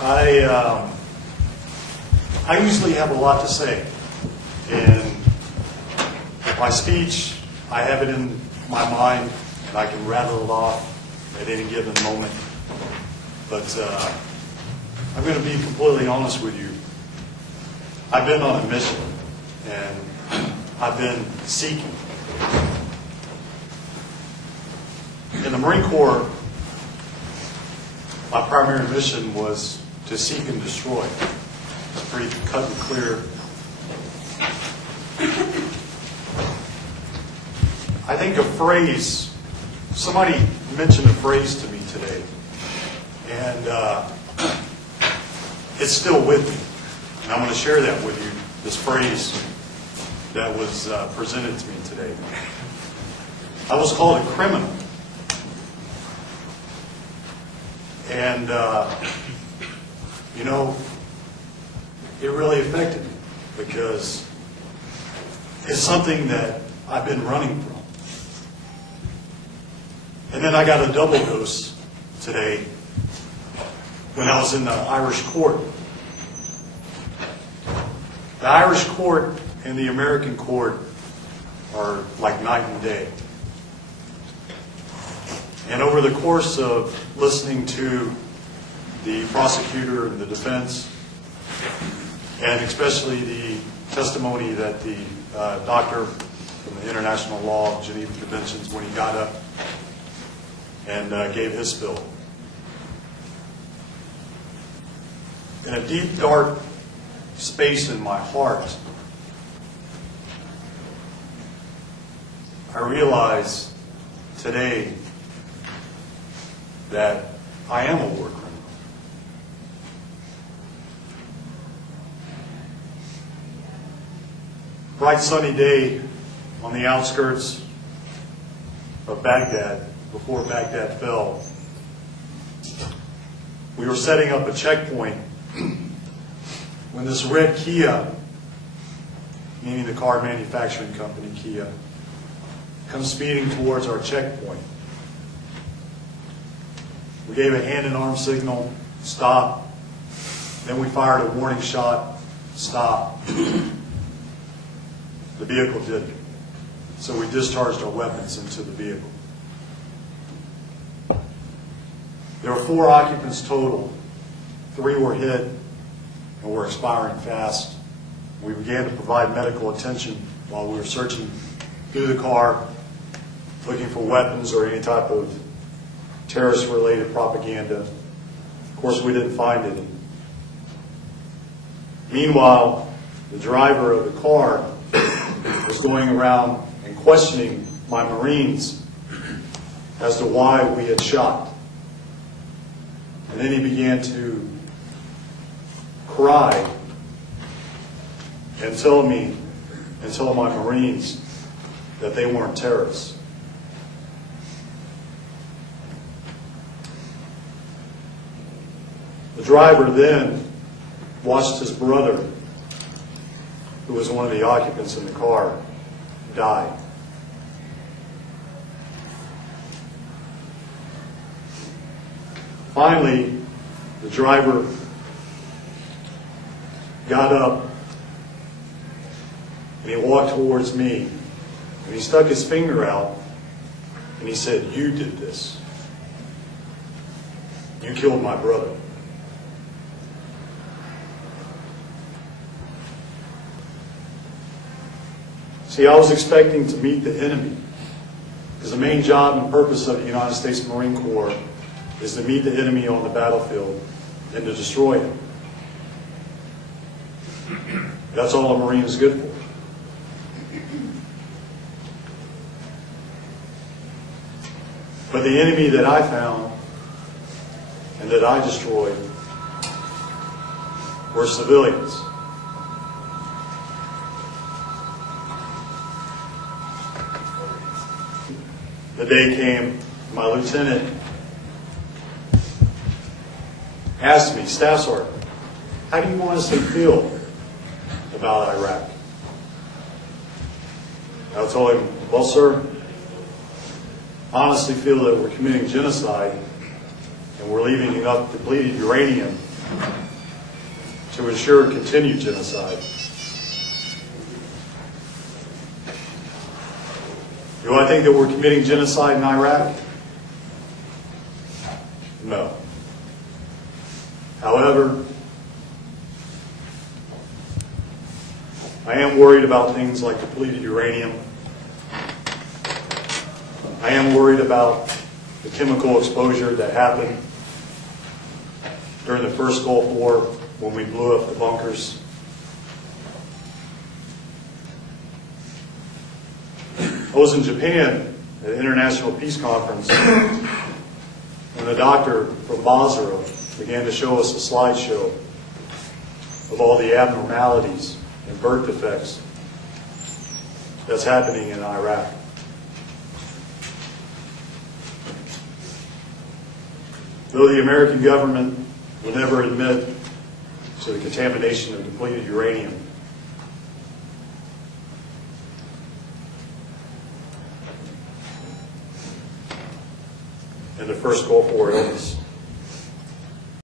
I usually have a lot to say, and my speech, I have it in my mind, and I can rattle it off at any given moment. But I'm going to be completely honest with you. I've been on a mission, and I've been seeking. In the Marine Corps, my primary mission was to seek and destroy. It's pretty cut and clear. I think a phrase, somebody mentioned a phrase to me today, and it's still with me. And I'm going to share that with you, this phrase that was presented to me today. I was called a criminal. And, you know, it really affected me because it's something that I've been running from. And then I got a double dose today when I was in the Irish court. The Irish court and the American court are like night and day. And over the course of listening to the prosecutor and the defense, and especially the testimony that the doctor from the International Law of Geneva Conventions, when he got up and gave his spill, in a deep, dark space in my heart, I realize today that I am a war criminal. Bright sunny day on the outskirts of Baghdad, before Baghdad fell, we were setting up a checkpoint when this red Kia, meaning the car manufacturing company Kia, comes speeding towards our checkpoint. We gave a hand and arm signal, stop. Then we fired a warning shot, stop. The vehicle didn't. So we discharged our weapons into the vehicle. There were 4 occupants total. 3 were hit and were expiring fast. We began to provide medical attention while we were searching through the car, looking for weapons or any type of terrorist-related propaganda. Of course, we didn't find any. Meanwhile, the driver of the car was going around and questioning my Marines as to why we had shot. And then he began to cry and tell me and tell my Marines that they weren't terrorists. The driver then watched his brother, who was one of the occupants in the car, die. Finally, the driver got up and he walked towards me and he stuck his finger out and he said, "You did this. You killed my brother." See, I was expecting to meet the enemy, because the main job and purpose of the United States Marine Corps is to meet the enemy on the battlefield and to destroy him. That's all a Marine is good for. But the enemy that I found and that I destroyed were civilians. The day came, my lieutenant asked me, "Staff Sergeant, how do you honestly feel about Iraq?" I told him, "Well, sir, I honestly feel that we're committing genocide and we're leaving enough depleted uranium to ensure continued genocide. Do I think that we're committing genocide in Iraq? No. However, I am worried about things like depleted uranium. I am worried about the chemical exposure that happened during the first Gulf War when we blew up the bunkers. I was in Japan at an international peace conference when the doctor from Basra began to show us a slideshow of all the abnormalities and birth defects that's happening in Iraq. Though the American government will never admit to the contamination of depleted uranium, and the first Gulf War illness,